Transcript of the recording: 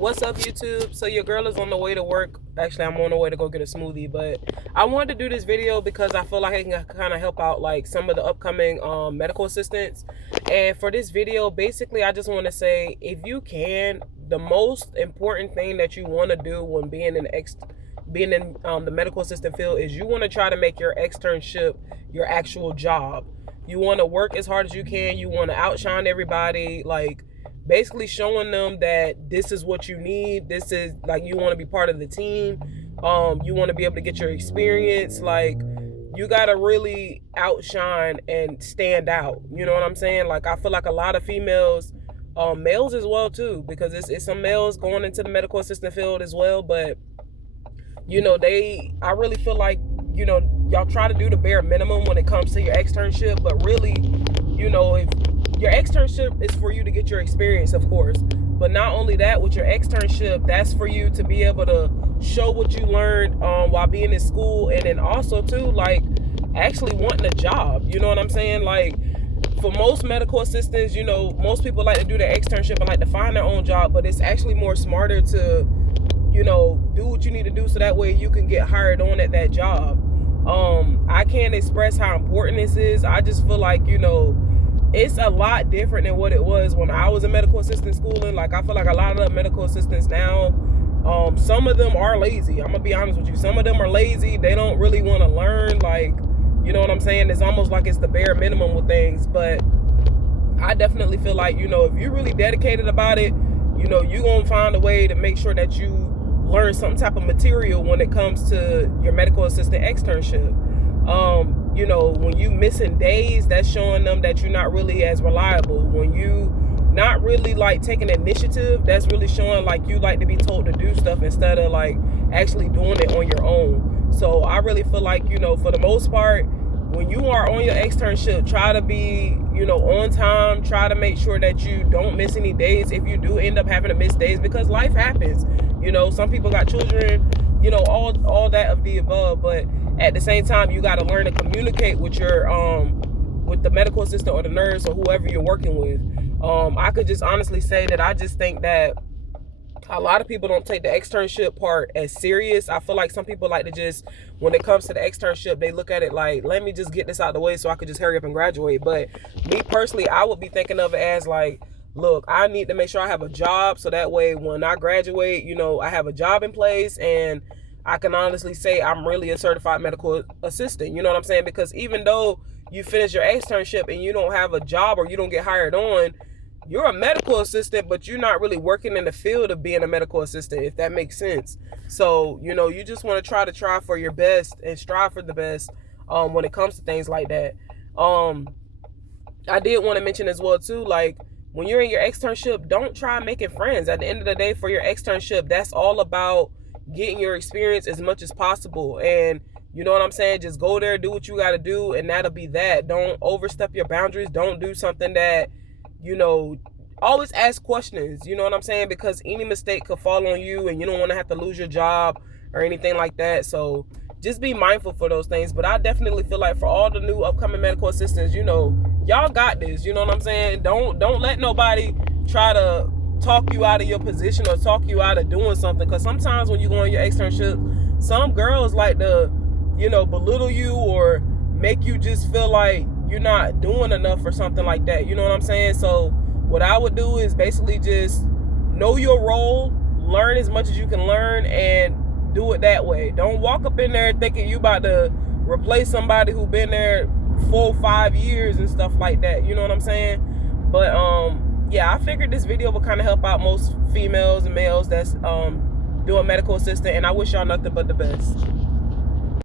What's up, YouTube? So your girl is on the way to work. Actually, I'm on the way to go get a smoothie, but I wanted to do this video because I feel like I can kind of help out like some of the upcoming medical assistants. And for this video, basically, I just want to say, if you can, the most important thing that you want to do when being in the medical assistant field is you want to try to make your externship your actual job. You want to work as hard as you can. You want to outshine everybody, like basically showing them that this is what you need. This is like, you want to be part of the team. You want to be able to get your experience. Like, you got to really outshine and stand out. You know what I'm saying? Like, I feel like a lot of females, males as well too, because it's some males going into the medical assistant field as well. But, you know, I really feel like, you know, y'all try to do the bare minimum when it comes to your externship. But really, you know, if your externship is for you to get your experience, of course, but not only that, with your externship, that's for you to be able to show what you learned while being in school, and then also too, like, actually wanting a job. You know what I'm saying? Like, for most medical assistants, you know, most people like to do their externship and like to find their own job, but it's actually more smarter to, you know, do what you need to do so that way you can get hired on at that job. I can't express how important this is. I just feel like, you know, it's a lot different than what it was when I was in medical assistant schooling. Like, I feel like a lot of the medical assistants now, some of them are lazy. I'm gonna be honest with you. Some of them are lazy. They don't really want to learn. Like, you know what I'm saying? It's almost like it's the bare minimum with things. But I definitely feel like, you know, if you're really dedicated about it, you know, you're gonna find a way to make sure that you learn some type of material when it comes to your medical assistant externship. You know, when you missing days, that's showing them that you're not really as reliable. When you not really like taking initiative, that's really showing like you like to be told to do stuff instead of like actually doing it on your own. So I really feel like, you know, for the most part, when you are on your externship, try to be, you know, on time. Try to make sure that you don't miss any days if you do end up having to miss days, because life happens. You know, some people got children, you know, all that of the above. But at the same time, you got to learn to communicate with your with the medical assistant or the nurse or whoever you're working with. I could just honestly say that I just think that a lot of people don't take the externship part as serious. I feel like some people like to just, when it comes to the externship, they look at it like, let me just get this out of the way so I could just hurry up and graduate. But me personally, I would be thinking of it as like, look, I need to make sure I have a job so that way when I graduate, you know, I have a job in place and I can honestly say I'm really a certified medical assistant. You know what I'm saying? Because even though you finish your externship and you don't have a job or you don't get hired on, you're a medical assistant, but you're not really working in the field of being a medical assistant, if that makes sense. So, you know, you just want to try for your best and strive for the best when it comes to things like that. I did want to mention as well too, like, when you're in your externship, don't try making friends. At the end of the day, for your externship, that's all about getting your experience as much as possible. And you know what I'm saying? Just go there, do what you got to do, and that'll be that. Don't overstep your boundaries. Don't do something that, you know, always ask questions. You know what I'm saying? Because any mistake could fall on you and you don't want to have to lose your job or anything like that. So just be mindful for those things. But I definitely feel like for all the new upcoming medical assistants, you know, y'all got this. You know what I'm saying? Don't let nobody try to talk you out of your position or talk you out of doing something. Because sometimes when you go on your externship, some girls like to, you know, belittle you or make you just feel like you're not doing enough or something like that. You know what I'm saying? So what I would do is basically just know your role, learn as much as you can learn, and do it that way. Don't walk up in there thinking you about to replace somebody who been there 4 or 5 years and stuff like that. You know what I'm saying? But yeah, I figured this video would kind of help out most females and males that's doing medical assistant, and I wish y'all nothing but the best.